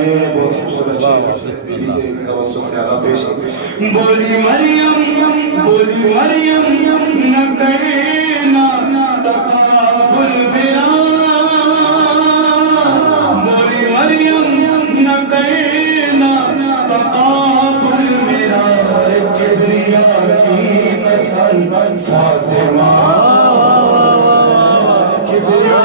بہت خوبصورت پیش بولی مریم نہ کرنا تقابل برا بولی مریم نہ کرنا تقابل میرا کبریا کی پسند فاطمہ کبریا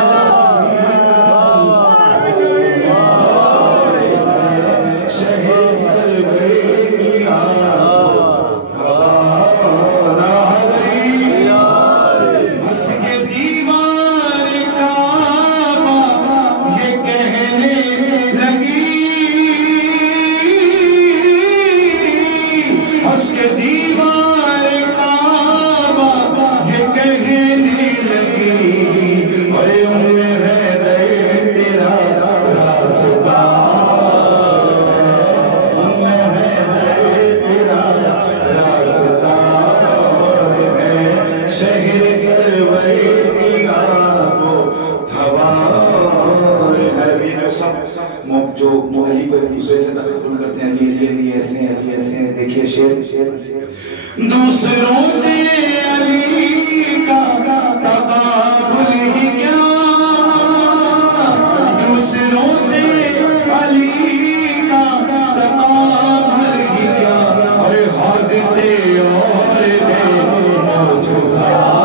جو علی کو ایک دوسرے سے تقابل کرتے ہیں علی ایسے ہیں دیکھیے شعر دوسروں سے علی کا تقابل ہی کیا دوسروں سے علی کا تقابل ہی کیا اور حادثے اور معجزات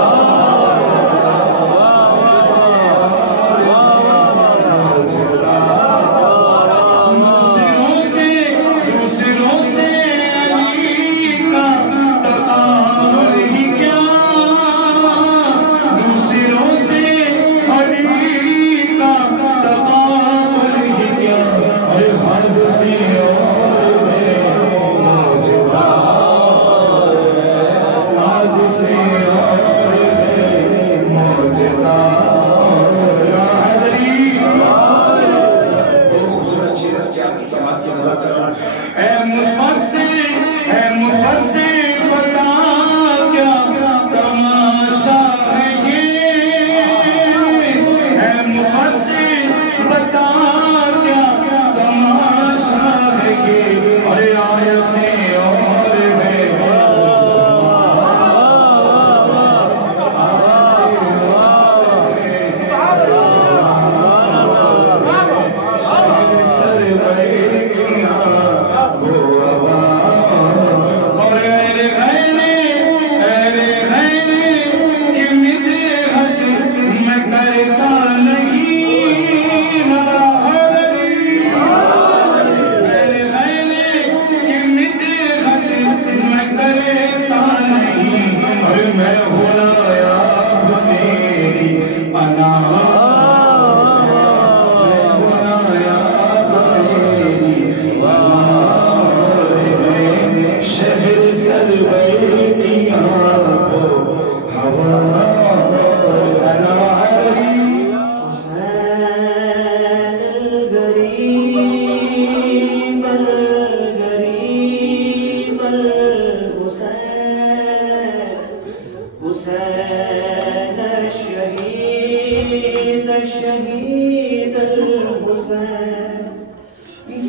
شہید الحسین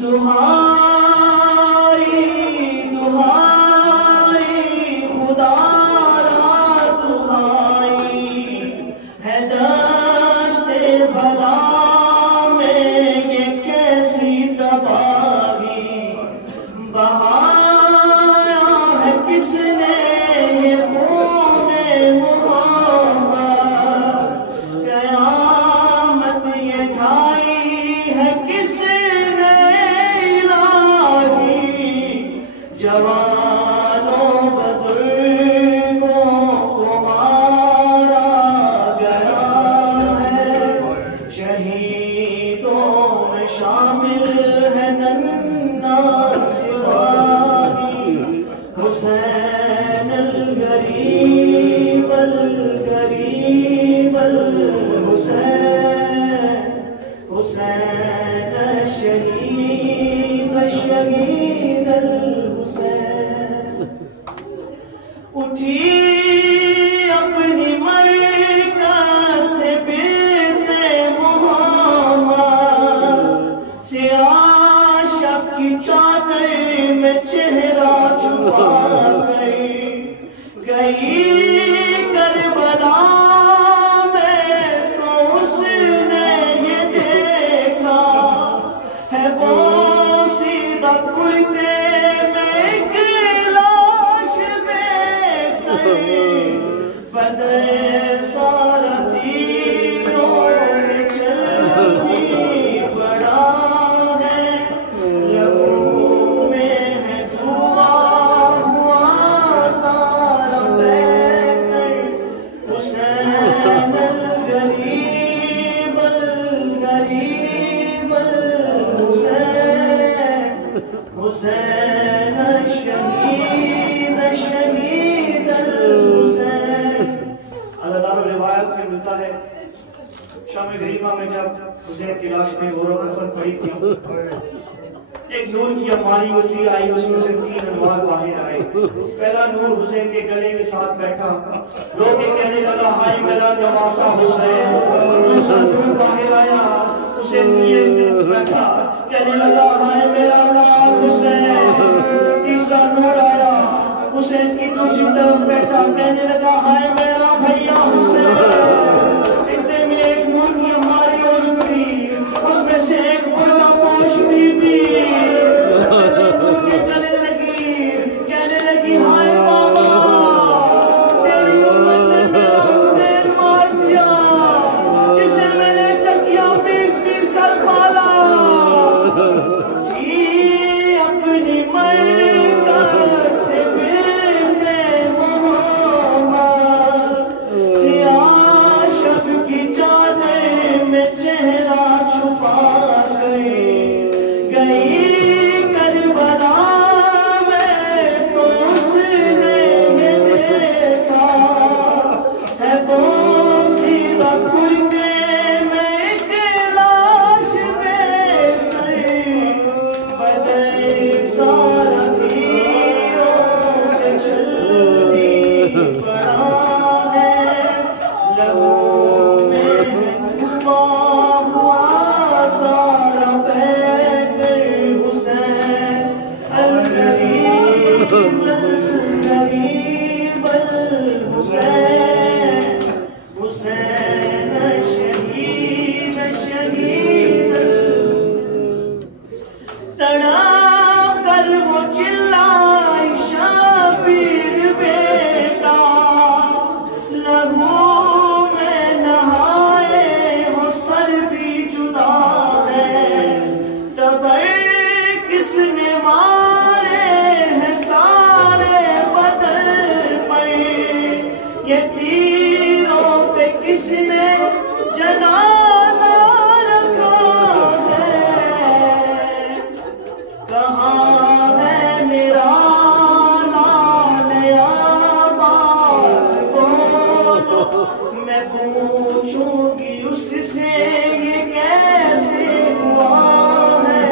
دہائی خدا را دہائی ہے دشت بھلا میں یہ کیسی تباہی بہایا ہے کس نے یہ خون محمد قیامت یہ ڈھائی ہے کس نے الہی جوانوں بزرگوں کو مارا گیا ہے شہیدوں میں شامل ہے ننھا سپاہی حسین الغریب الحسین حسین الشہید الحسین اٹھی اپنی مرکز سے بیت محمد سے میں چہرہ چھپا گئی کربلا میں تو اس نے یہ دیکھا ہے وہ سیدھا کرتے میں گلاش میں سر بدر سارا تیروں سے چلنی پڑا ہے لبوں میں ہے ڈوبا ہوا سارا بہتر حسین الغریب الغریب الحسین حسین الشہید الشہید الحسین اللہ تعالیٰ روایت میں ملتا ہے شام غریبہ میں جب حسین کی لاش میں غور و کفن پڑی تھی ایک نور کی ہماری وسیع آئی اس میں سے 3 انوار باہر آئے پہلا نور حسین کے گلے کے ساتھ بیٹھا رو کے کہنے لگا ہائے میرا نواسا حسین دوسرا نور باہر آیا حسین نیے بیٹھا کہنے لگا ہائے میرا لال حسین تیسرا نور آیا حسین کی دوسری طرف بیٹھا کہنے لگا ہائے میرا بھیا حسین اتنے میں ایک نور کی ہماری اور اتری اس میں سے ایک برا پوش بی بی کہنے لگی ہائے بابا تیری امت نے میرا حسین مار دیا جسے میں نے چکیا پیس کر پالا جی اپنی مرکز سے بنتے محمد سیاہ شب کی چادر میں چہرہ چھپا گئی کربلا میں تو اس نے یہ دیکھا ہے وہ سیدھا کرتے میں ایک لاش میں سر بدر سارا تیروں سے چلنی پڑا ہے لبوں میں ڈوبا ہوا سارا بہتر حسین الغریب الغریب الحسین حسین الشہید الشہید تڑپ کر وہ چلائی شبیر بیٹا لہو میں نہائے ہو سر بھی جدا ہے تبر کس نے مارے ہیں سارے بدر پر یہ تیروں پہ کس نے جنازہ رکھا ہے کہاں ہے میرا لال عباس بولو میں پوچھوں گی اس سے یہ کیسے ہوا ہے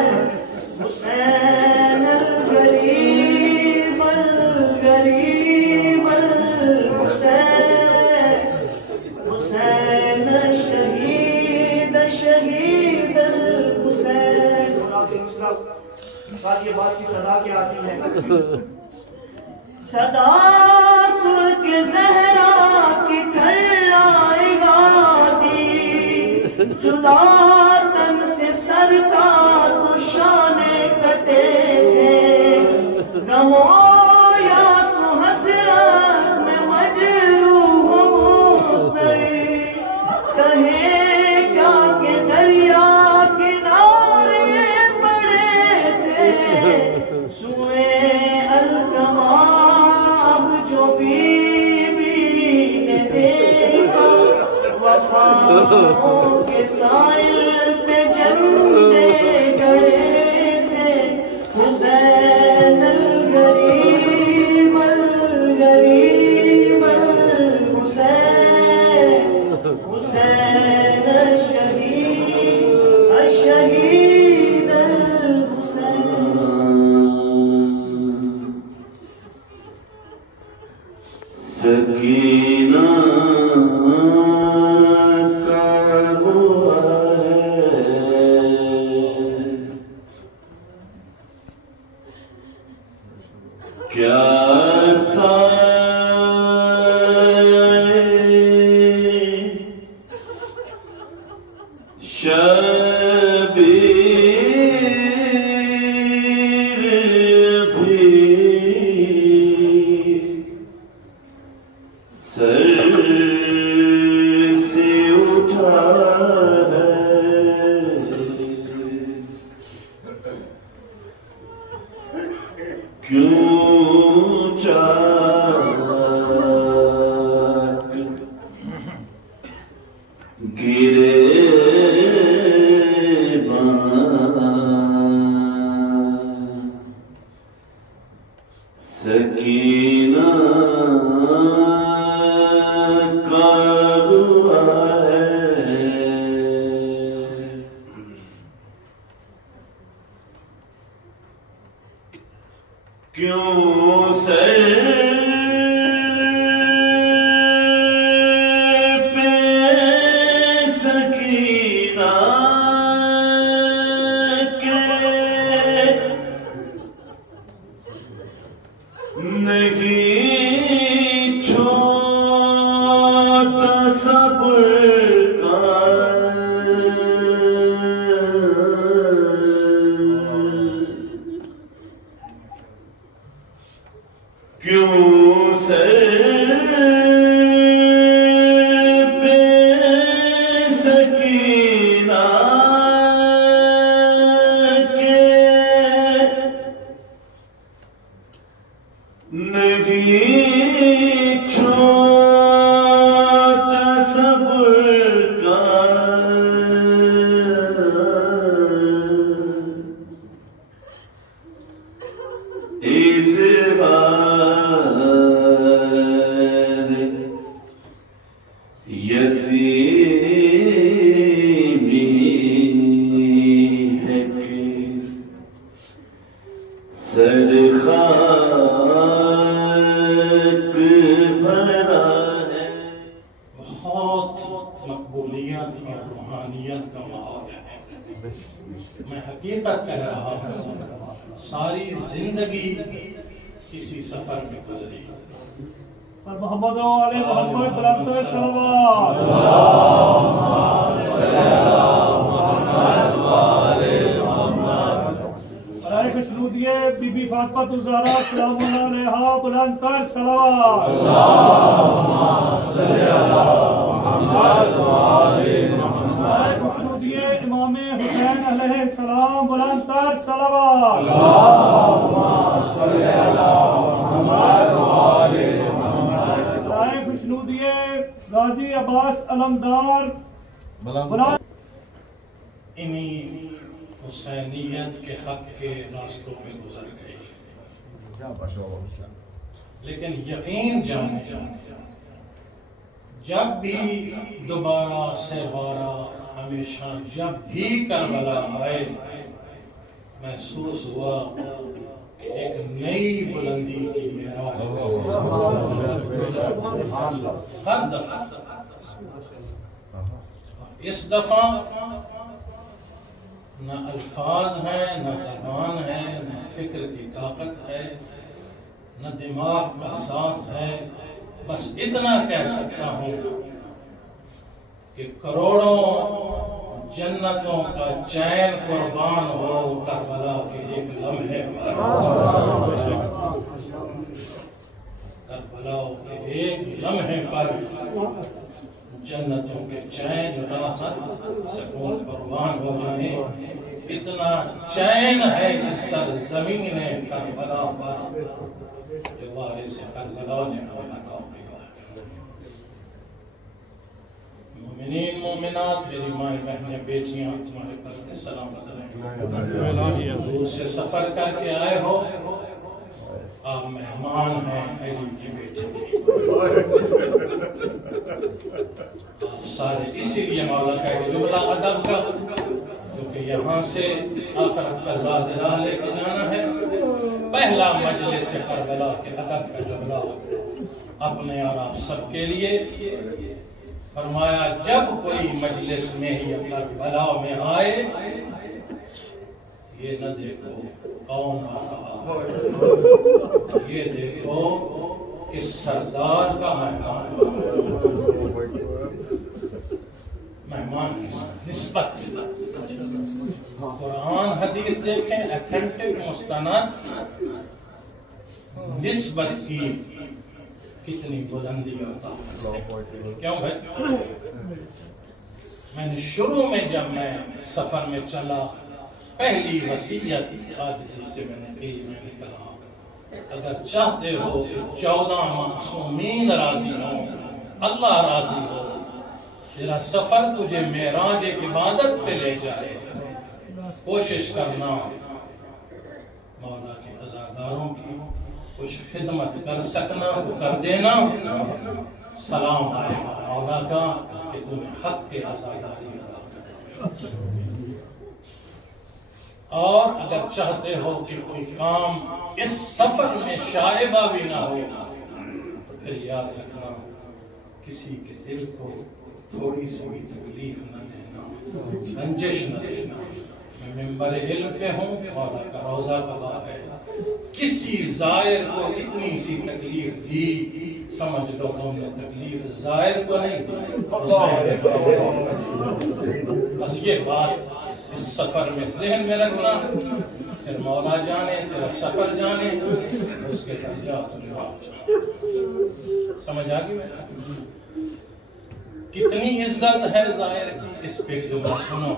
حسین الغریب الغریب الحسین حسین الشہید الشہید الحسین بات یہ بات کی صدا کیا آتی ہے صدا سن کے زہرا کی تھر آئی غازی جدا تن سے سر تھا تو شانے کٹے تھے غمو یا سو حسرت میں مجروح مستری کہے کیا کہ دریا کنارے پڑے تھے سوئے الکمام جو بی بی نے دیکھا وفاؤں کے سائل پہ جنتے گڑے تھے حسین الغریب الغریب الحسین حسین الشہید الشہید الحسین سکینہ کا ہوا ہے کیا حسینیت کے حق کے راستوں پہ گزر گئی، لیکن یقین جانیں جب بھی دوبارہ سے بارہ ہمیشہ جب بھی کربلا آئے محسوس ہوا کہ ایک نئی بلندی کی معراج ہر دفعہ، اس دفعہ نہ الفاظ ہیں، نہ زبان ہے، نہ فکر کی طاقت ہے، نہ دماغ کا سانس ہے، بس اتنا کہہ سکتا ہوں کہ کروڑوں جنتوں کا چین قربان ہو کربلا کے ایک لمحے پر، کربلا کے ایک لمحے پر جنتوں کے چین راحت سکون قربان ہو جائیں، اتنا چین ہے اس سرزمین کربلا پر جو وارث کربلا نے عطا کیا ہے۔ مومنین مومنات، میری مائیں بہنیں بیٹیاں، تمہارے پر سلام کریں، دور سے سفر کر کے آئے ہو، آپ مہمان ہیں علی کی بیٹی، آپ سارے اسی لیے مولا کا جملہ ادب کا، کیونکہ یہاں سے آخرت کا زادرہ لے کے جانا ہے، پہلا مجلس کربلا کے ادب کا جملہ اپنے اور آپ سب کے لیے فرمایا، جب کوئی مجلس میں یا کربلا میں آئے یہ نہ دیکھو کون آ رہا، یہ دیکھو کہ سردار کا مہمان نسبت. قرآن حدیث دیکھیں ایتھنٹک مستند نسبت کی کتنی بلندی ہوتا ہے. کیوں بھائی؟ میں نے شروع میں جب میں سفر میں چلا پہلی وصیت عاجزی سے میں نے کی، میں نے کہا اگر چاہتے ہو کہ 14 معصومین راضی ہوں، اللہ راضی ہو، تیرا سفر تجھے معراج عبادت پہ لے جائے، کوشش کرنا مولا کے عزاداروں کی کچھ خدمت کر سکنا تو کر دینا. سلام آئے مولا کا کہ تمہیں حق کے عزاداری ادا کر. اور اگر چاہتے ہو کہ کوئی کام اس سفر میں شائبہ بھی نہ ہو تو پھر یاد رکھنا کسی کے دل کو تھوڑی سی بھی تکلیف نہ دینا، رنجش نہ دینا. میں ممبر علم پہ ہوں، مولا کا روزہ قضا ہے، کسی زائر کو اتنی سی تکلیف دی، سمجھ لو تم نے تکلیف زائر کو نہیں دی. بس یہ بات اس سفر میں ذہن میں رکھنا. پھر مولا جانے تیرا سفر جانے، اس کے درجات سمجھ آگی میں کتنی عزت ہے زائر کی. اس پہ جملہ سنو،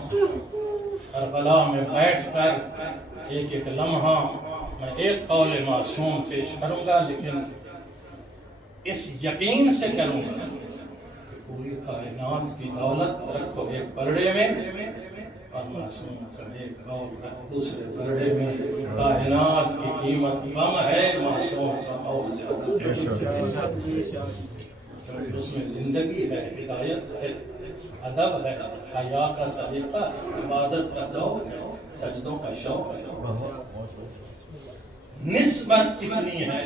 کربلا میں بیٹھ کر ایک ایک لمحہ میں ایک قول معصوم پیش کروں گا، لیکن اس یقین سے کروں گا کہ پوری کائنات کی دولت رکھو ایک پرڑے میں اور معصوم کا ایک قول رکھ دوسرے پرڑے میں. کائنات کی قیمت کم ہے، معصوم کا قول زیادہ. اس میں زندگی ہے، ہدایت ہے، ادب ہے، حیا کا سلیقہ، عبادت کا ذوق ہے، سجدوں کا شوق ہے. نسبت کتنی ہے.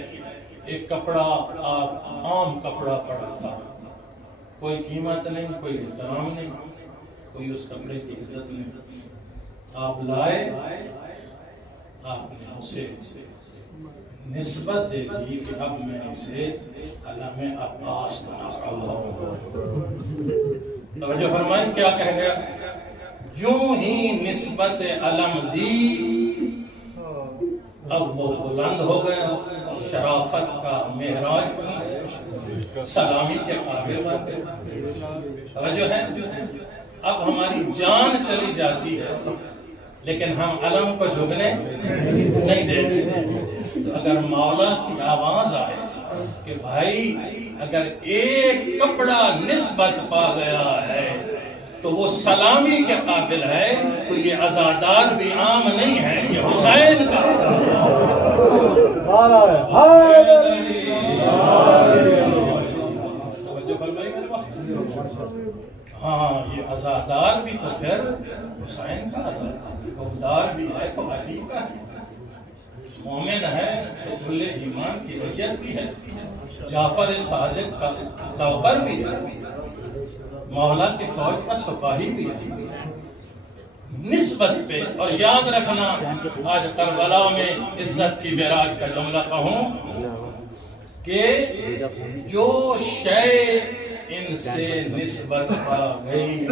ایک کپڑا آپ عام کپڑا پڑا تھا، کوئی قیمت نہیں، کوئی احترام نہیں، کوئی اس کپڑے کی عزت نہیں. آپ لائے، آپ نے اسے نسبت دے دی کہ اب میں اسے علم عباس بنا رہا ہوں. توجہ فرمائیں کیا کہہ گیا؟ جو ہی نسبت علم دی اب وہ بلند ہو گیا، شرافت کا معراج بن گیا، سلامی کے قابل بن گیا. توجہ ہے؟ اب ہماری جان چلی جاتی ہے لیکن ہم علم کو جھکنے نہیں دیتے. اگر مولا کی آواز آئے کہ بھائی اگر ایک کپڑا نسبت پا گیا ہے تو وہ سلامی کے قابل ہے، تو یہ عزادار بھی عام نہیں ہے، یہ حسین کا ہاں یہ عزادار بھی تو پھر حسین کا عزادار، عہدار بھی ہے تو علی کا ہے، مومن ہے تو کل ایمان کی رجت بھی ہے، جعفر صادق کا توقر بھی ہے، مولا کی فوج کا سپاہی بھی ہے. نسبت پہ. اور یاد رکھنا آج کربلا میں عزت کی معراج کا جملہ کہوں کہ جو شے ان سے نسبت پا گئی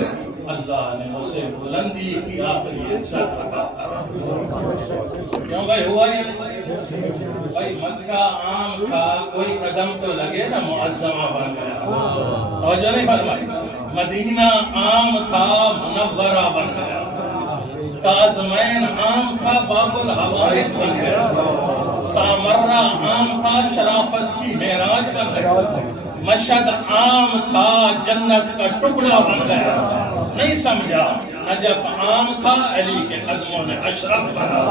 اللہ نے اسے بلندی کی آخری عزت عطا کی. کیوں بھائی ہوا ہی بھائی مکہ عام تھا، کوئی قدم تو لگے نا معظمہ بن گیا. توجہ نہیں فرمائی؟ مدینہ عام تھا، منورہ بن گیا. کاظمین عام تھا، باب الحوائج بن گیا. سامرہ عام تھا، شرافت کی معراج بن گیا. مشہد عام تھا، جنت کا ٹکڑا بن گیا. نہیں سمجھا؟ نجف عام تھا، علی کے قدموں نے اشرف بنا.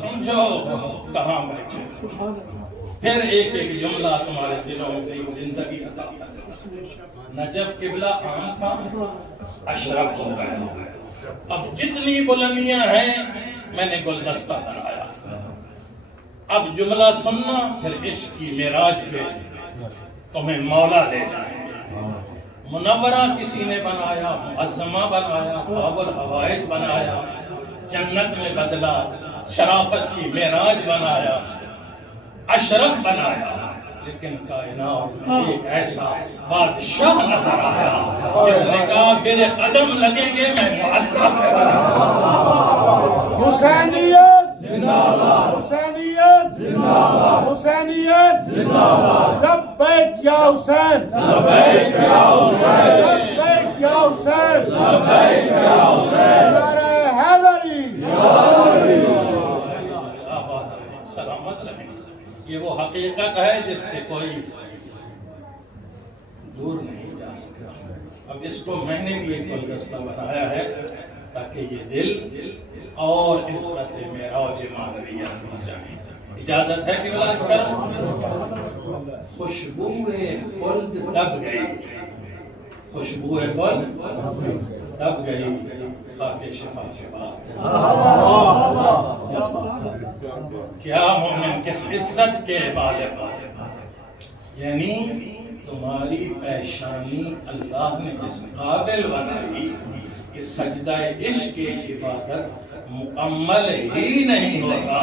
سمجھو کہاں بیٹھے. پھر ایک ایک جملہ تمہارے دلوں میں زندگی عطا کرے. نجف قبلہ عام تھا، اشرف ہو گیا. اب جتنی بلندیاں ہیں میں نے گلدستہ بنایا. اب جملہ سننا، پھر عشق کی معراج پہ تمہیں مولا لے جائیں گے۔ منورہ کسی نے بنایا، معظمہ بنایا، باب الحوائج بنایا، جنت میں بدلا، شرافت کی معراج بنایا، اشرف بنایا، لیکن کائنات میں ایک ایسا بادشاہ نظر آیا جس نے کہا میرے قدم لگیں گے میں معطر حسینیت زندہ باد، حسینیت زندہ باد، حسینیت زندہ باد، لبیک یا حسین، لبیک یا حسین، لبیک یا حسین، لبیک یا حسین، نعرہ حیدری، سلامت رہیں۔ یہ وہ حقیقت ہے جس سے کوئی دور نہیں جا سکتا۔ اب اس کو میں نے بھی ایک گلدستہ بنایا ہے تاکہ یہ دل اور عزت معراج معنویت ہو جائے۔ اجازت ہے کہ بلاس کروں؟ خوشبوئے خلد دب گئی، خوشبوئے خلد دب گئی خاک شفا کے بعد۔ کیا مومن کس عزت کے بالغ، یعنی تمہاری پیشانی اللہ نے اس قابل بنائی کہ سجدہ عشق کی عبادت مکمل ہی نہیں ہوتا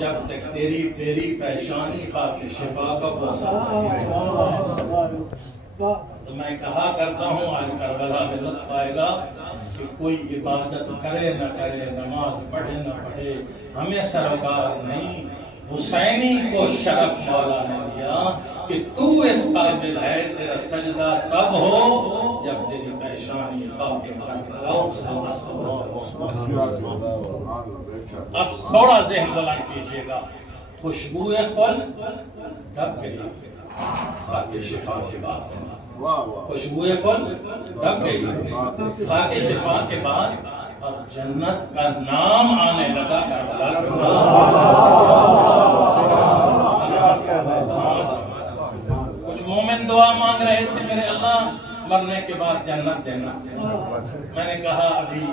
جب تک تیری پیری پیشانی خاک شفا کا بوسہ تو میں کہا کرتا ہوں آج کربلا میں لطف آئے گا کہ کوئی عبادت کرے نہ کرے، نماز پڑھے نہ پڑھے، ہمیں سروکار نہیں، حسینی کو شرف مولا نے دیا کہ تو اس قابل ہے، تیرا سجدہ تب ہو جب تیری پیشانی خاک اب تھوڑا ذہن بلند کیجئے گا۔ خوشبوئے خل دب گئی خاک شفا کے بعد، خوشبوئے خل دب گئی خاک شفا کے بعد، اور جنت کا نام آنے لگا کربلا کے بعد۔ کچھ مومن دعا مانگ رہے تھے میرے اللہ مرنے کے بعد جنت دینا، میں نے کہا ابھی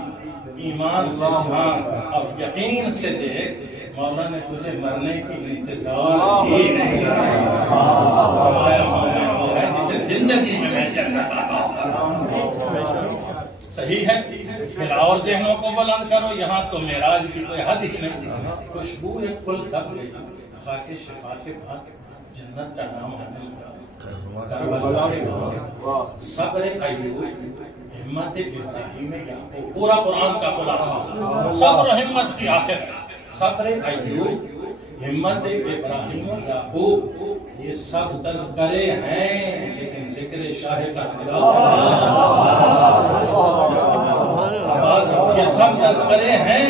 ایمان سے جھانک اب یقین سے دیکھ، مولا نے تجھے مرنے کی انتظار ہی نہیں فرمایا مومن وہ ہے جسے زندگی میں جنت عطا کروں۔ صحیح ہے، پھر اور ذہنوں کو بلند کرو، یہاں تو معراج کی کوئی حد ہی نہیں۔ خوشبو ایک پھول دب گئی خاک شفا کے بعد، جنت کا نام آنے لگا کربلا کے بعد، صبر ایوب، ہمت ابراہیم یعقوب، پورا قرآن کا خلاصہ صبر و ہمت کی آخر ہے۔ صبر ایوب، ہمت ابراہیم و یعقوب، یہ سب تذکرے ہیں لیکن ذکر شاہ کربلا، یہ سب تذکرے ہیں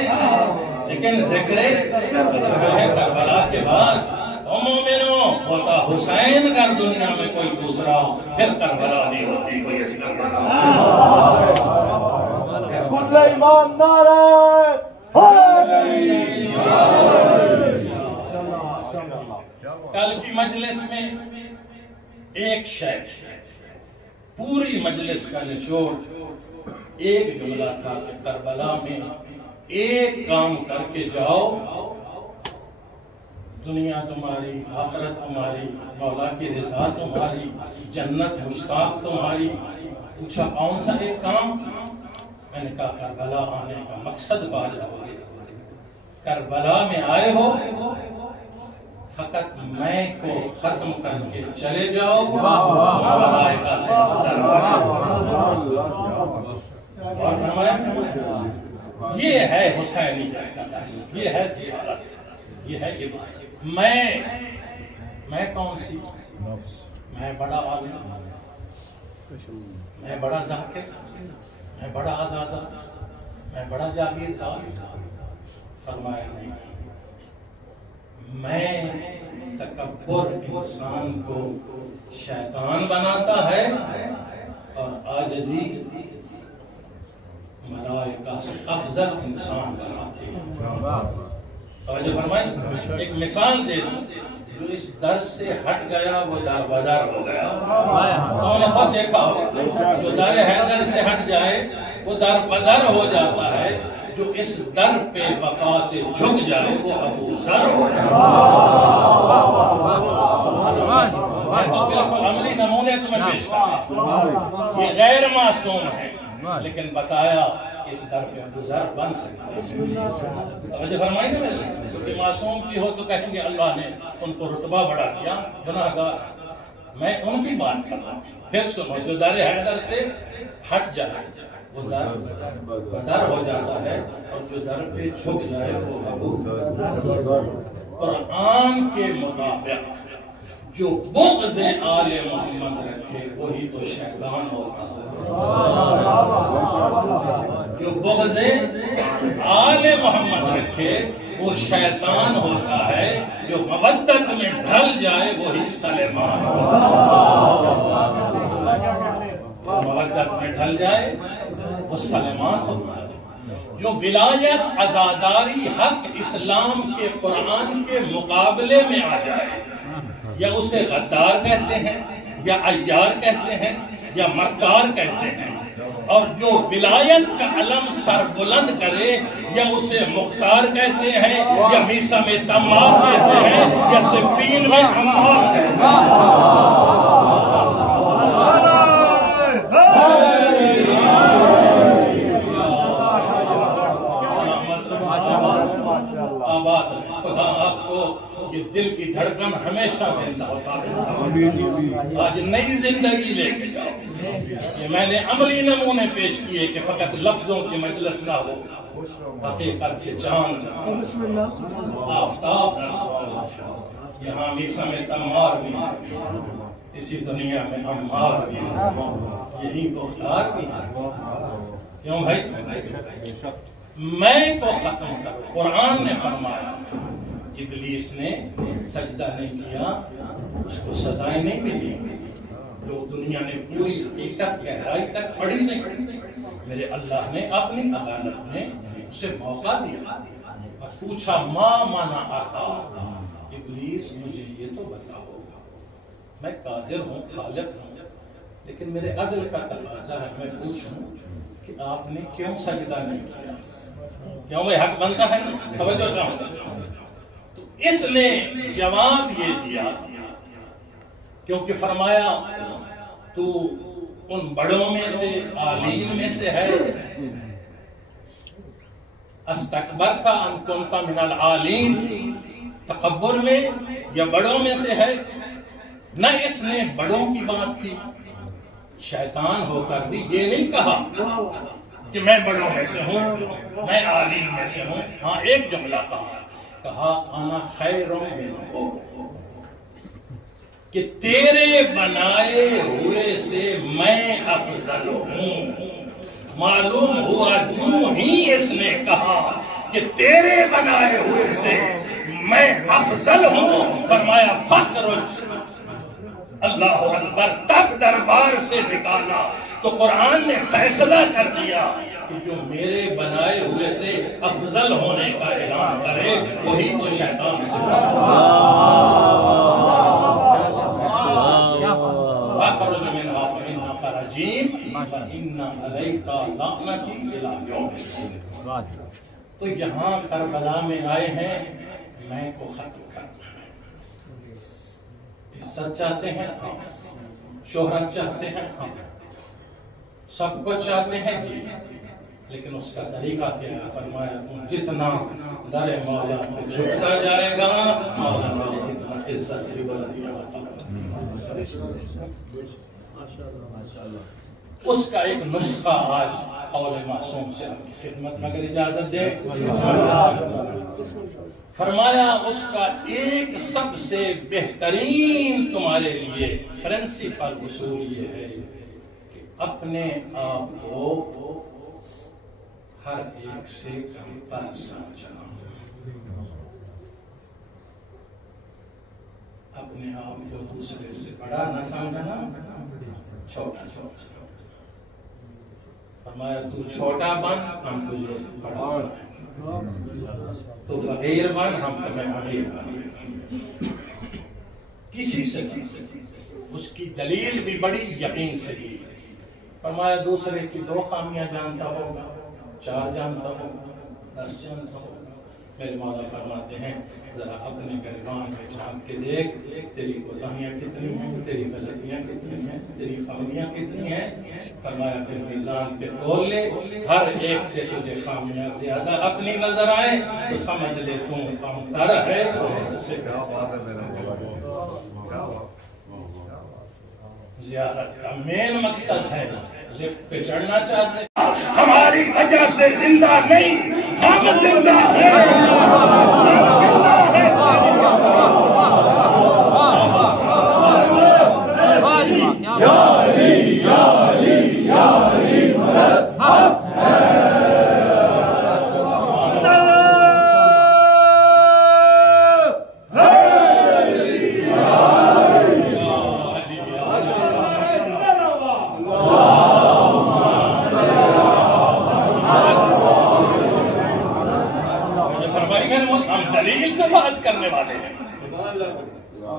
لیکن ذکر شاہ کربلا کے بعد مومنوں ہوتا حسین اگر دنیا میں کوئی دوسرا ہو پھر کربلا نہیں ہوتی، کوئی ایسی کربلا۔ کل ایمان نعرہ حیدری۔ کل کی مجلس میں ایک شیخ، پوری مجلس کا نچوڑ ایک جملہ تھا کہ کربلا میں ایک کام کر کے جاؤ، دنیا تمہاری، آخرت تمہاری، مولا کی رضا تمہاری، جنت مشتاق تمہاری۔ پوچھا کون سا ایک کام؟ میں نے کہا کربلا آنے کا مقصد بات ہو، کربلا میں آئے ہو فقط میں کو ختم کر کے چلے جاؤ، ملائکہ سے یہ ہے حسینی کا، یہ ہے زیارت، یہ ہے عبادت۔ میں کون سی؟ میں بڑا عالم، میں بڑا ذاکر، میں بڑا آزادہ، میں بڑا جاگیردار؟ فرمایا نہیں، میں تکبر انسان کو شیطان بناتا ہے اور عاجزی ملائکہ سے افضل انسان بناتے ہیں۔ توجہ فرمائیں، ایک مثال دے دوں، جو اس در سے ہٹ گیا وہ در بدر ہو گیا۔ ہم نے خود دیکھا ہو، جو در حیدر سے ہٹ جائے وہ در بدر ہو جاتا ہے، جو اس در پہ وفا سے جھک جائے وہ ابو ذر ہو جاتا ہے۔ میں تو بالکل عملی نمونے تمہیں پیش کرتا ہوں، یہ غیر معصوم ہے لیکن بتایا اس در پہ ابو ذر بن سکتا ہے۔ توجہ فرمائی نا میرے، کہ معصوم کی ہو تو کہیں گے اللہ نے ان کو رتبہ بڑھا دیا، گناہگار۔ میں ان کی بات کر رہا ہوں، پھر سنو، جو در حیدر سے ہٹ جائے وہ در بدر ہو جاتا ہے، اور جو در پہ جھک جائے وہ ابو ذر۔ قرآن کے مطابق جو بغض آل محمد رکھے وہی تو شیطان ہوتا ہے، جو بغض آل محمد رکھے وہ شیطان ہوتا ہے، جو مودت میں ڈھل جائے وہی سلیمان ہوتا ہے، مودت میں ڈھل جائے وہ سلیمان ہوتا ہے۔ جو ولایت عزاداری حق اسلام کے قرآن کے مقابلے میں آ جائے، یا اسے غدار کہتے ہیں یا عیار کہتے ہیں یا مکار کہتے ہیں، اور جو ولایت کا علم سر بلند کرے یا اسے مختار کہتے ہیں یا میسا میں تمار کہتے ہیں یا صفین میں عمار کہتے ہیں۔ خدا آپ کو یہ دل کی دھڑکن ہمیشہ زندہ ہوتا ہے، آج نئی زندگی لے کے جاؤ۔ یہ میں نے عملی نمونے پیش کیے کہ فقط لفظوں کی مجلس نہ ہو، حقیقت کے چاند آفتاب یہاں میسا میں تمار بھی، اسی دنیا میں عمار بھی، یہی کو اختیار بھی۔ کیوں بھائی؟ میں کو ختم کرو۔ قرآن نے فرمایا ابلیس نے سجدہ نہیں کیا، اس کو سزائیں نہیں ملی، لوگ دنیا نے پوری حقیقت گہرائی تک پڑھی نہیں، میرے اللہ نے اپنی عدالت میں اسے موقع دیا اور پوچھا ما منع آقا، ابلیس مجھے یہ تو بتاؤ، میں قادر ہوں، خالق ہوں، لیکن میرے عدل کا تقاضا ہے میں پوچھوں کہ آپ نے کیوں سجدہ نہیں کیا؟ کیوں وہ حق بنتا ہے نا؟ توجہ چاہوں گا۔ تو اس نے جواب یہ دیا کیونکہ فرمایا تو ان بڑوں میں سے عالین میں سے ہے، استکبرت ان کنت من العالین، تکبر میں یا بڑوں میں سے ہے۔ نہ اس نے بڑوں کی بات کی، شیطان ہو کر بھی یہ نہیں کہا کہ میں بڑوں میں سے ہوں، میں عالین میں سے ہوں۔ ہاں ایک جملہ کہا انا خیر منہ، کہ تیرے بنائے ہوئے سے میں افضل ہوں۔ معلوم ہوا جو ہی اس نے کہا کہ تیرے بنائے ہوئے سے میں افضل ہوں، فرمایا فخرج، اللہ اکبر، تب دربار سے نکالا تو قرآن نے فیصلہ کر دیا کہ جو میرے بنائے ہوئے سے افضل ہونے کا اعلان کرے وہی تو شیطان سے اخرج منها فإنك رجيم وإن عليك لعنتي إلى يوم الدين۔ تو یہاں کربلا میں آئے ہیں میں کو ختم کرنا، عزت چاہتے ہیں، شہرت چاہتے ہیں، سب کچھ چاہتے ہیں جی، لیکن اس کا طریقہ کیا ہے؟ فرمایا تم جتنا در مولا پہ جھکتا جائے گا مولا تجھے جتنا عزت بھی بلندی عطا کرے۔ اس کا ایک نسخہ آج قول معصوم سے آپ کی خدمت میں اگر اجازت دیں، فرمایا اس کا ایک سب سے بہترین تمہارے لیے پرنسپل اصول یہ ہے کہ اپنے آپ کو ہر ایک سے کم تر سمجھنا، اپنے آپ کو دوسرے سے بڑا نہ سمجھنا، چھوٹا سمجھنا۔ فرمایا تو چھوٹا بن ہم تجھے بڑا بنائیں، تو فقیر بن ہم تمہیں امیر بنائیں۔ کسی سے اس کی دلیل بھی بڑی یقین سے دی، فرمایا دوسرے کی 2 خامیاں جانتا ہوگا، 4 جانتا ہوگا، 10 جانتا ہوگا۔ میرے مولا فرماتے ہیں ذرا اپنے گریبان پہ جھانک کے دیکھ، تیری کوتاہیاں کتنی ہیں، تیری غلطیاں کتنی ہیں، تیری خامیاں کتنی ہیں۔ فرمایا پھر میزان پہ تول لے، ہر ایک سے تجھے خامیاں زیادہ اپنی نظر آئے تو سمجھ لے تو کم تر ہے۔ زیارت کا مین مقصد ہے، لفٹ پہ چڑھنا چاہتے ہماری وجہ سے زندہ نہیں، ہم زندہ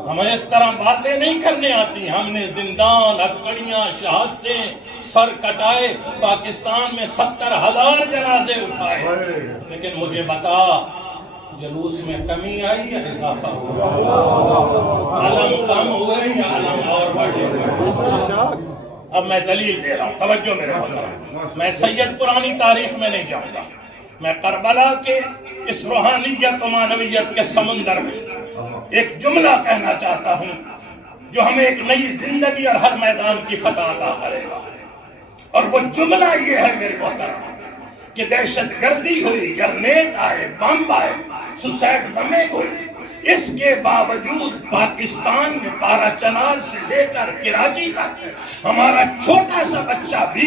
ہمیں اس طرح باتیں نہیں کرنے آتی۔ ہم نے زندان، ہتھکڑیاں، شہادتیں سر کٹائے، پاکستان میں 70,000 جنازے اٹھائے، لیکن مجھے بتا جلوس میں کمی آئی یا اضافہ ہوا؟ علم کم ہوئے یا علم اور بڑھے؟ اب میں دلیل دے رہا ہوں، توجہ میرے محترم، میں سید پرانی تاریخ میں نہیں جاؤں گا، میں کربلا کے اس روحانیت و معنویت کے سمندر میں ایک جملہ کہنا چاہتا ہوں جو ہمیں ایک نئی زندگی اور ہر میدان کی فتح عطا کرے گا، اور وہ جملہ یہ ہے میرے محترم کہ دہشت گردی ہوئی، گرنیٹ آئے، بم آئے، سوسائڈ بمیں ہوئی، اس کے باوجود پاکستان میں پارا چنار سے لے کر کراچی تک ہمارا چھوٹا سا بچہ بھی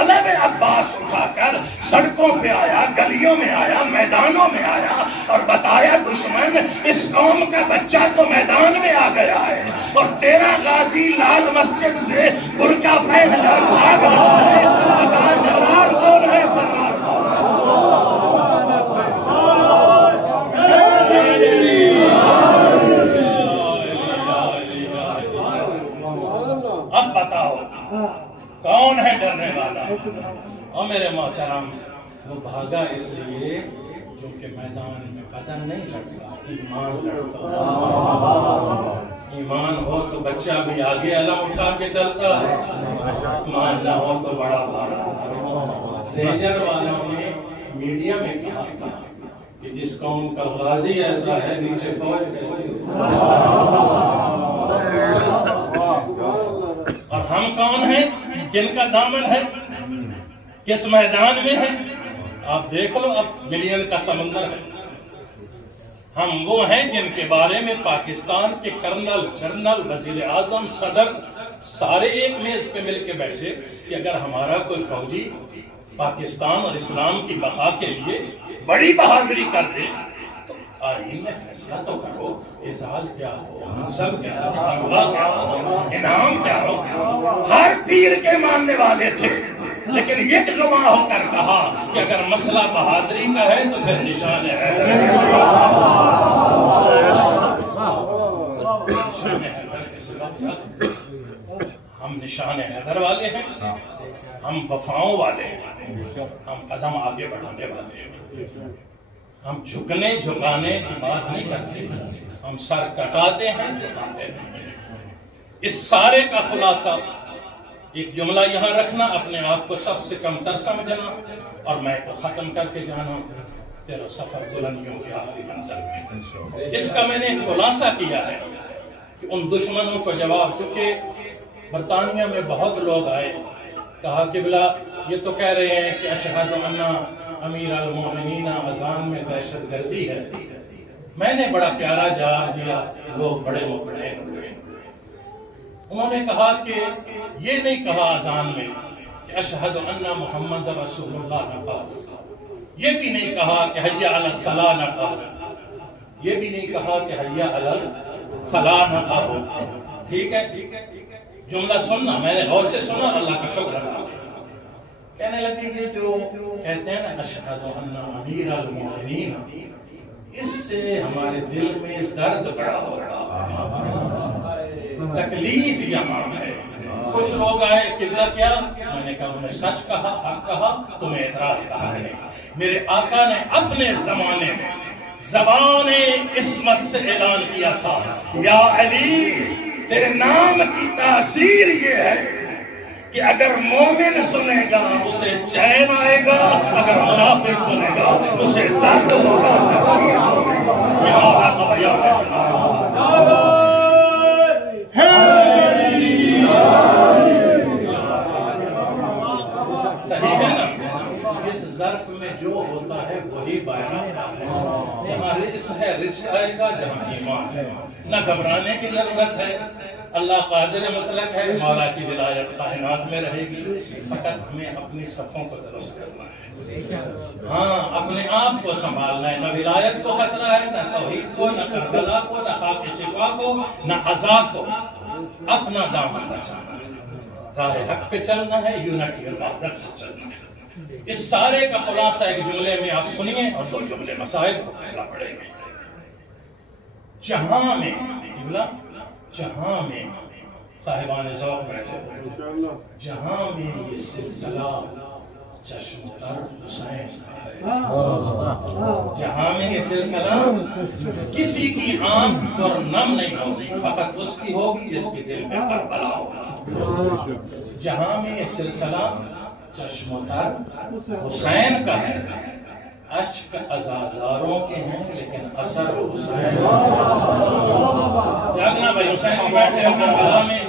علم عباس اٹھا کر سڑکوں پہ آیا، گلیوں میں آیا، میدانوں میں آیا اور بتایا دشمن اس قوم کا بچہ تو میدان میں آ گیا ہے، اور تیرا غازی لال مسجد سے برقع پہن کر بھاگ رہا ہے، بتا جرار کون ہے فرار اب بتاؤ کون ہے ڈرنے والا؟ اور میرے محترم وہ بھاگا اس لیے کیونکہ میدان میں بدن نہیں لڑتا، ایمان لڑتا۔ ایمان ہو تو بچہ بھی آگے علم اٹھا کے چلتا ہے، ایمان نہ ہو تو بڑا بھاگا۔ ریجر والوں نے میڈیا میں کہا تھا کہ جس قوم کا غازی ایسا ہے نیچے فوج کیسی اور ہم کون ہیں جن کا دامن ہے، کس میدان میں ہے؟ آپ دیکھ لو، اب ملین کا سمندر ہے۔ ہم وہ ہیں جن کے بارے میں پاکستان کے کرنل، جنرل، وزیر اعظم، صدر سارے ایک میز پہ مل کے بیٹھے کہ اگر ہمارا کوئی فوجی پاکستان اور اسلام کی بقا کے لیے بڑی بہادری کر دے تو آئین میں فیصلہ تو کرو، اعزاز کیا ہو، منصب کیا ہو، تنخواہ کیا ہو، انعام کیا ہو۔ ہر پیر کے ماننے والے تھے، لیکن یک زباں ہو کر کہا کہ اگر مسئلہ بہادری کا ہے تو پھر نشان حیدر ہم نشان حیدر والے ہیں، ہم وفاؤں والے ہیں، ہم قدم آگے بڑھانے والے ہیں، ہم جھکنے جھکانے کی بات نہیں کرتے، ہم سر کٹاتے ہیں جھکاتے ہیں۔ اس سارے کا خلاصہ ایک جملہ یہاں رکھنا، اپنے آپ کو سب سے کم تر سمجھنا اور میں کو ختم کر کے جانا تیرا سفر بلندیوں کی آخری منزل میں۔ اس کا میں نے خلاصہ کیا ہے کہ ان دشمنوں کو جواب، چونکہ برطانیہ میں بہت لوگ آئے، کہا کہ بلا یہ تو کہہ رہے ہیں کہ اشہد ان امیر المومنین اذان میں دہشت گردی ہے۔ میں نے بڑا پیارا جواب دیا، لوگ بڑے مطمئن ہوئے۔ انہوں نے کہا کہ یہ نہیں کہا اذان میں کہ اشہد ان محمد رسول اللہ نہ کہا، یہ بھی نہیں کہا کہ حی علی الصلاۃ نہ کہا، یہ بھی نہیں کہا کہ حی علی الفلاح نہ کہا۔ ٹھیک ہے، جملہ سننا، میں نے غور سے سنا، اللہ کا شکر ادا کہنے لگے یہ جو کہتے ہیں نا اشہد ان امیر المومنین، اس سے ہمارے دل میں درد بڑا ہوتا ہے، تکلیف یہاں ہے، کچھ لوگ آئے قبلہ کیا؟ میں نے کہا انہوں نے سچ کہا، حق کہا، تمہیں اعتراض کہا ہے نہیں۔ میرے آقا نے اپنے زمانے میں زبان عصمت سے اعلان کیا تھا، یا علی تیرے نام کی تاثیر یہ ہے کہ اگر مومن سنے گا اسے چین آئے گا، اگر منافق سنے گا اسے درد ہوگا۔ صحیح ہے نا؟ اس ظرف میں جو ہوتا ہے وہی بیان ہے۔ جہاں رجس ہے رجس آئے گا، جہاں ایمان ہے نہ گھبرانے کی ضرورت ہے۔ اللہ قادر مطلق ہے، مولا کی ولایت کائنات میں رہے گی، فقط ہمیں اپنی صفوں کو درست کرنا ہے۔ ہاں، اپنے آپ کو سنبھالنا ہے، نہ ولایت کو خطرہ ہے، نہ توحید کو، نہ کربلا کو، نہ خاک شفا کو، نہ عزا کو۔ اپنا دامن بچانا ہے، راہ حق پہ چلنا ہے، یونٹی عبادت سے چلنا ہے۔ اس سارے کا خلاصہ ایک جملے میں آپ سنیے اور دو جملے مسائل کو پہلا پڑھیں گے۔ جہاں میں جہاں میں صاحبان ذوق بیٹھے ہوئے، جہاں میں یہ سلسلہ چشم تر حسین کا ہے، جہاں میں یہ سلسلہ کسی کی آنکھ پر نم نہیں ہوگی، فقط اس کی ہوگی جس کے دل میں کربلا ہوگا۔ جہاں میں یہ سلسلہ چشم تر حسین کا ہے، اشک عزاداروں کے ہیں لیکن اثر حسین۔ جاگنا بھائی، حسین کی بیٹھے ہو کربلا میں،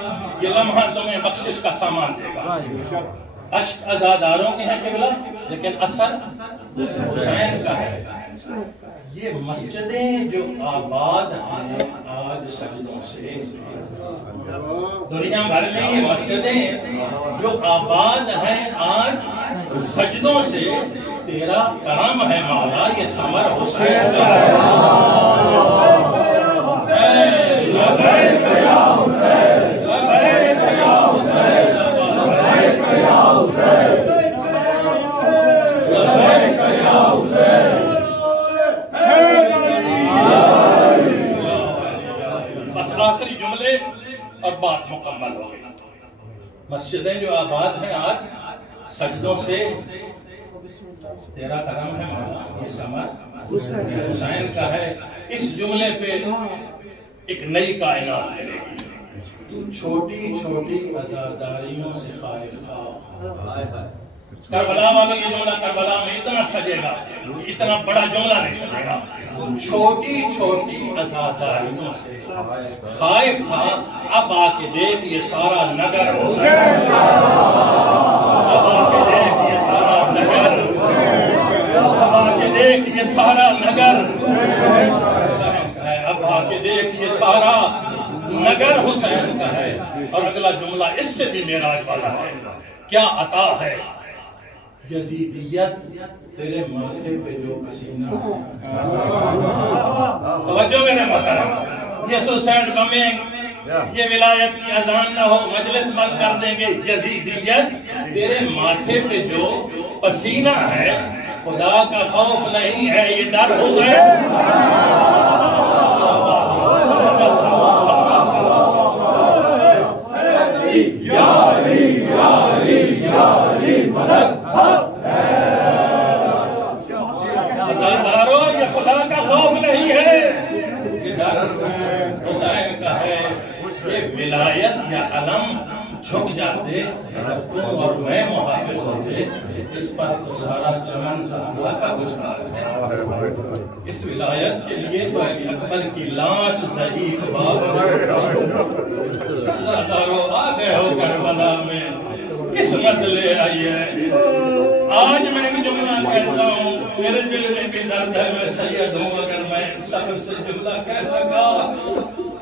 یہ لمحہ تمہیں بخشش کا سامان دے گا۔ اشک عزاداروں کے ہیں قبلہ لیکن اثر حسین کا ہے۔ یہ مسجدیں جو آباد ہیں آج سجدوں سے، دنیا بھر میں یہ مسجدیں جو آباد ہیں آج سجدوں سے، تیرا کرم ہے مولا، یہ ثمر حسین کا ہے۔ لبیک یا حسین، لبیک یا حسین، لبیک یا حسین، لبیک یا حسین۔ بس آخری جملے اور بات مکمل ہو گئی۔ مسجدیں جو آباد ہیں آج سجدوں سے، تیرا کرم ہے مولا، یہ ثمر حسین کا ہے۔ اس جملے پہ ایک نئی کائنات ملے گی۔ تو چھوٹی چھوٹی عزاداریوں سے خائف تھا۔ کربلا والوں یہ جملہ کربلا میں اتنا سجے گا، اتنا بڑا جملہ نہیں سجے گا۔ تو چھوٹی چھوٹی عزاداریوں سے خائف تھا، اب آ کے دیکھ یہ سارا نگر حسین، اب آ کے دیکھ یہ سارا نگر، اب آ کے دیکھ یہ سارا نگر حسین کا ہے، اب آ کے دیکھ یہ سارا نگر حسین کا ہے۔ اور اگلا جملہ اس سے بھی معراج والا ہے، کیا عطا ہے یزیدیت تیرے ماتھے پہ جو پسینہ ہے۔ توجہ میرے محترم، یہ سوسائڈ بمنگ، یہ ولایت کی اذان نہ ہو، مجلس بند کر دیں گے۔ یزیدیت تیرے ماتھے پہ جو پسینہ ہے، خدا کا خوف نہیں ہے، یہ ڈر حسین۔ یا علی یا علی یا علی مدد عزاداروں، یہ خدا کا خوف نہیں ہے، یہ ڈر حسین کا ہے۔ یہ ولایت یا علم جھک جاتے، تم اور میں محافظ ہوتے، اس پر تو سارا چمن زہرا کا گزار ہے۔ اس ولایت کے لیے تو علی اکبر کی لانچ ضعیف باب عزاداروں آ گئے ہو کربلا میں، قسمت لے آئیے۔ آج میں ایک جملہ کہتا ہوں، میرے دل میں بھی درد ہے، میں سید ہوں، اگر میں صبر سے جملہ کہہ سکا۔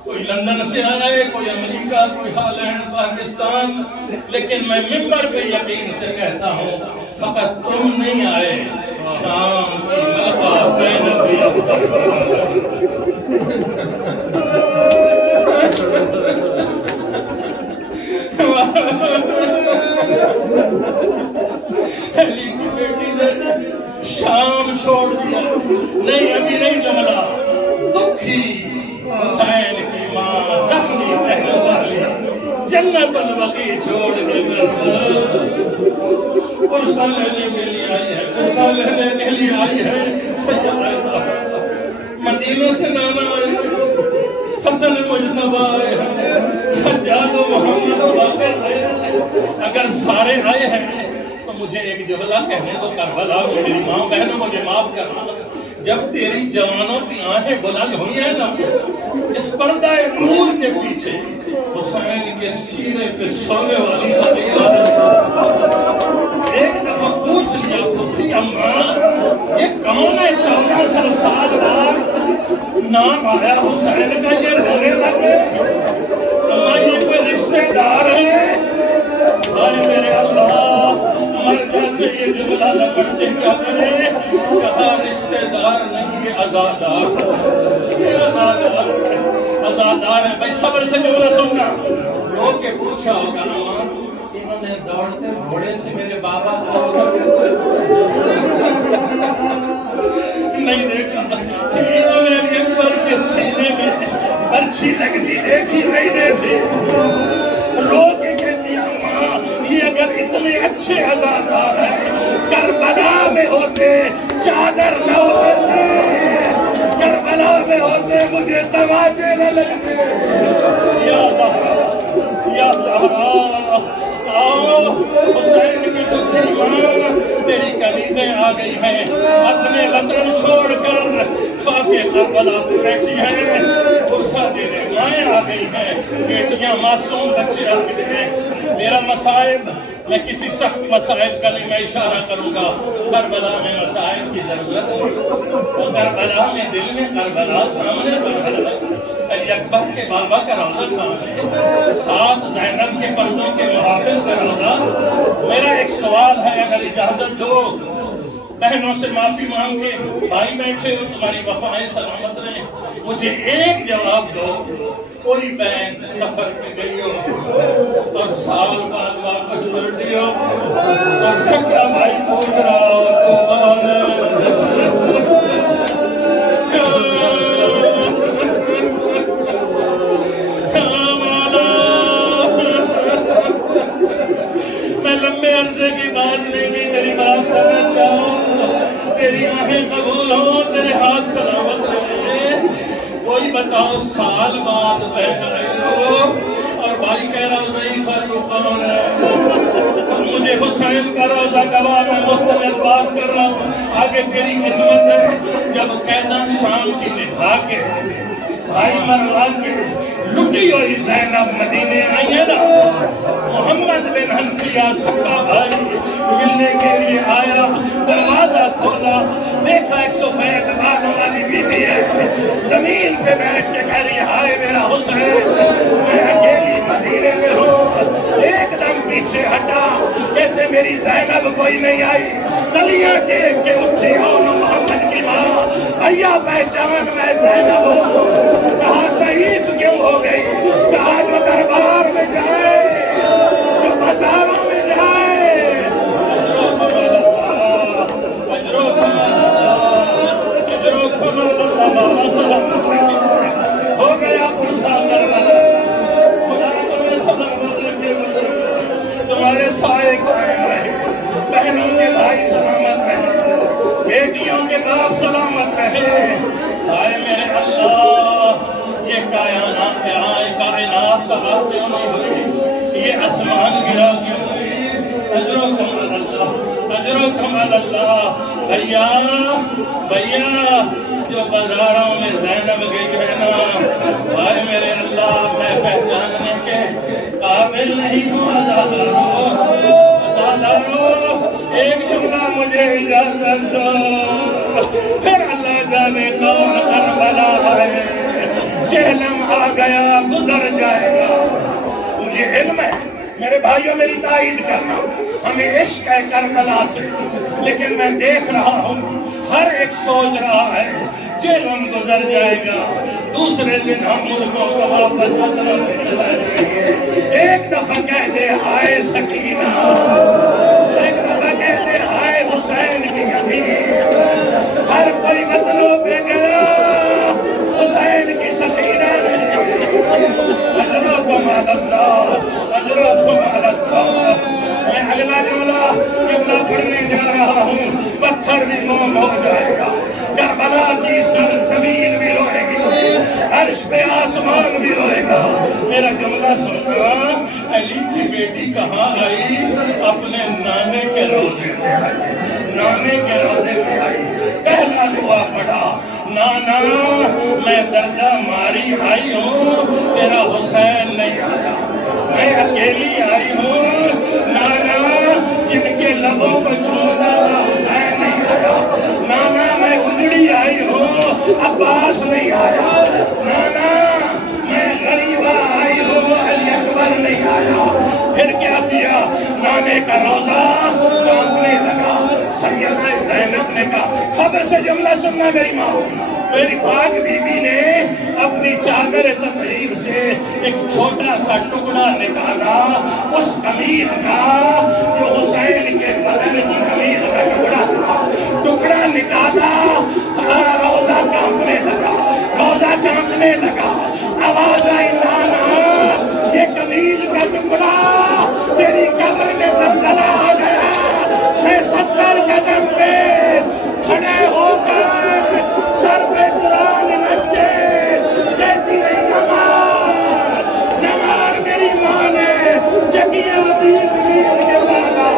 کوئی لندن سے آئے، کوئی امریکہ، کوئی ہالینڈ، پاکستان، لیکن میں ممبر پہ یقین سے کہتا ہوں، فقط تم نہیں آئے، شام کی ملکہ زینب بھی علی کی بیٹی نے شام چھوڑ دیا، نہیں ابھی نہیں جملہ، دکھی حسین کی ماں زخمی پہلو والی جنت البقیع چھوڑ کے عرصہ لینے کے لیے آئی ہے، عرصہ لینے کے لیے آئی ہے. سیدہ مدینہ سے نانا آئے ہیں، حسن مجتبہ آئے ہیں، سجاد و محمد و باقر آئے ہیں. اگر سارے آئے ہیں تو مجھے ایک جملہ کہنے دو کربلا میں میری ماں بہنوں مجھے معاف کرنا. جب تیری جوانوں کی آنکھیں بلند ہوئی ہیں نا، اس پردہ نور کے پیچھے حسین کے سینے پہ سونے والی صغیرہ ایک دفعہ پوچھ لیا تو تھی اماں یہ کون ہے 1400 سال بعد نام آیا حسین کا یہ رونے لگے؟ اماں یہ کوئی رشتہ دار ہے؟ آئے میرے اللہ مر جاتے یہ جملہ نہ کرتے کیا کرے؟ کہا رشتہ دار نہیں یہ عزادار، یہ عزادار ہے، عزادار ہے. بھائی صبر سے جملہ سننا. رو کے پوچھا ہوگا اماں انہوں نے دوڑتے گھوڑے سے میرے بابا کو نہیں دیکھا، انہوں نے اکبر کے سینے میں برچھی لگتی دیکھی نہیں دیکھی. رو کے کہتی اماں یہ اگر اتنے اچھے عزادار ہیں کربلا میں ہوتے چادر نہ ہوتے، کربلا میں ہوتے مجھے تماچے نہ لگتے. یا زہرا یا زہرا آؤ حسین کی دکھی ماں تیری کنیزیں آ گئی ہیں، اپنے وطن چھوڑ کر خاک کربلا پہ بیٹھی ہیں. عرصہ دینے مائیں آ گئی ہیں، بیٹیاں معصوم بچے آ گئے ہیں. میرا مصائب میں کسی سخت مسائل کا نہیں میں اشارہ کروں گا. کربلا میں مسائل کی ضرورت نہیں، تو کربلا میں دل میں کربلا سامنے کربلا علی اکبر کے بابا کا روضہ سامنے، ساتھ زینب کے پردوں کے محافظ کا روضہ. میرا ایک سوال ہے اگر اجازت دو، بہنوں سے معافی مانگ کے بھائی بیٹھے ہو تمہاری وفائیں سلامت رہے، مجھے ایک جواب دو. کوئی بہن سفر پہ گئی ہو اور سال بعد واپس پلٹی ہو اور سکا بھائی پوچھ رہا ہو میں لمبے عرصے کی بات نہیں کی، میری بات سمجھ جاؤ، تیری آنکھیں قبول ہو، تیرے ہاتھ سلامت رہے. کوئی بتاؤ سال بعد بہن آئی ہو اور بھائی کہہ رہا ضعیف ہے تو کون ہے؟ مجھے حسین کا روضہ گواہ میں مستقل بات کر رہا ہوں. آگے تیری قسمت ہے جب قیدہ شام کی نبھا کے بھائی مروا کے لٹی ہوئی زینب مدینے آئی ہے نا، محمد بن حنفیہ سکا بھائی ملنے کے لیے آیا، دروازہ کھولا، دیکھا ایک سفید بالوں والی بیوی ہے، زمین پہ بیٹھ کے کہہ رہی ہائے میرا حسین، میں اکیلی مدینے میں ہوں. ایک دم پیچھے ہٹا، کہتے میری زینب کوئی نہیں آئی. تلیاں ٹیک کے اٹھی ہو محمد کی ماں، بھیا پہچان میں زینب ہوں. کہا ضعیف کیوں ہو گئی؟ کہا جو دربار میں جائے، جو بازاروں میں جائے، ہو گیا عرصہ کربلا. خدا تمہیں سلامت رکھے، تمہارے سائے قائم رہے، بہنوں کے بھائی سلامت رہے، بیٹیوں کے باپ سلامت رہے. آئے میرے اللہ یہ کائنات کا بات کیوں نہیں ہوئی؟ یہ آسمان گرا کیوں ہوئی؟ اجرکم اللہ، اجرکم اللہ. بھیا جو بازاروں میں زینب گئی ہے نا، آئے میرے اللہ میں پہچاننے کے قابل نہیں ہوں. عزادارو، عزادارو ایک جملہ مجھے اجازت دو، پھر اللہ جانے کون کربلا ہے. جہنم آ گیا گزر جائے گا. مجھے علم ہے میرے بھائیوں میری تائید کرنا، ہمیں عشق ہے کربلا سے، لیکن میں دیکھ رہا ہوں ہر ایک سوچ رہا ہے جہنم گزر جائے گا، دوسرے دن ہم ملکوں کو واپس وطن میں چلا جائیں گے. ایک دفعہ کہہ دے ہائے سکینہ، ایک دفعہ کہہ دے ہائے حسین کی یقین. ہر کوئی وطنوں پہ گیا، حسین کی سکینہ نے. اجرکم اللہ، میرا جملہ سننا، علی کی بیٹی کہاں آئی؟ اپنے نانے کے روزے پہ آئی، نانے کے روزے پہ آئی، پہلا دعا پڑھا، نانا میں دردہ ماری آئی ہوں، تیرا حسین نہیں آیا، میں اکیلی آئی ہوں، نانا جن کے لبوں کو چھوڑا تھا حسین نہیں آیا، نانا میں اجڑی آئی ہوں، عباس نہیں آیا، نانا میں غریبہ آئی ہوں، علی اکبر نہیں آیا۔ پھر کیا کیا؟ نانے کا روزہ کانپنے لگا۔ سیدہ زینب نے کہا، صبر سے جملہ سننا میری ماں، میری پاک بی بی نے اپنی چادر تطہیر سے ایک چھوٹا سا ٹکڑا نکالا، اس قمیض کا جو حسین کے بدن کی قمیض کا ٹکڑا تھا، ٹکڑا نکالا، روزہ کانپنے لگا، روزہ کانپنے لگا، آواز آئی، نانا یہ قمیض کا ٹکڑا تیری قبر میں زلزلہ آ گیا، میں 70 قدم پہ کھڑے ہو کر سر پہ قرآن رکھتے کہتی ہے، نمار نمار میری ماں نے چکیاں بیس کے بالا،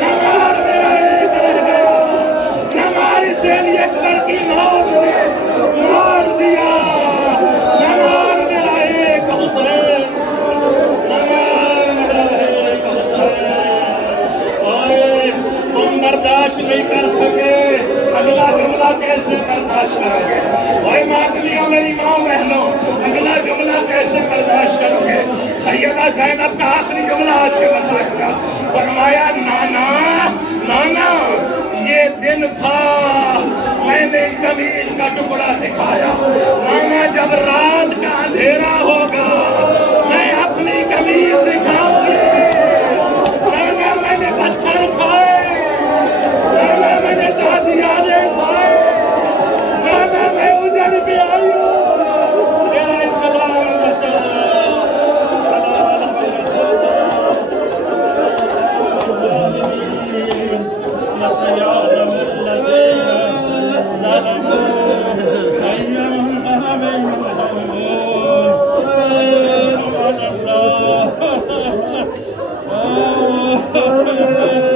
نمار میرا ایک رہ گیا، نمار اسے علی اکبر کی موت نے مار دیا، نمار میرا ایک حسین، نمار میرا ایک حسین، اوئے تم برداشت نہیں کر سکے، اگلا جملہ کیسے برداشت کرو گے؟ اوئے ماتمیوں میری ماں بہنوں، اگلا جملہ کیسے برداشت کرو گے؟ سیدہ زینب کا آخری جملہ آج کے مسائل کا، فرمایا، نانا نانا یہ دن تھا میں نے قمیض کا ٹکڑا دکھایا، نانا جب رات کا اندھیرا ہوگا میں اپنی قمیض دکھاؤں گی، نانا میں نے پتھر کھائے، نانا میں نے تازیانے کھائے، نانا میں اجڑ کے آئی ہوں، میرا اسلام بچا، Oh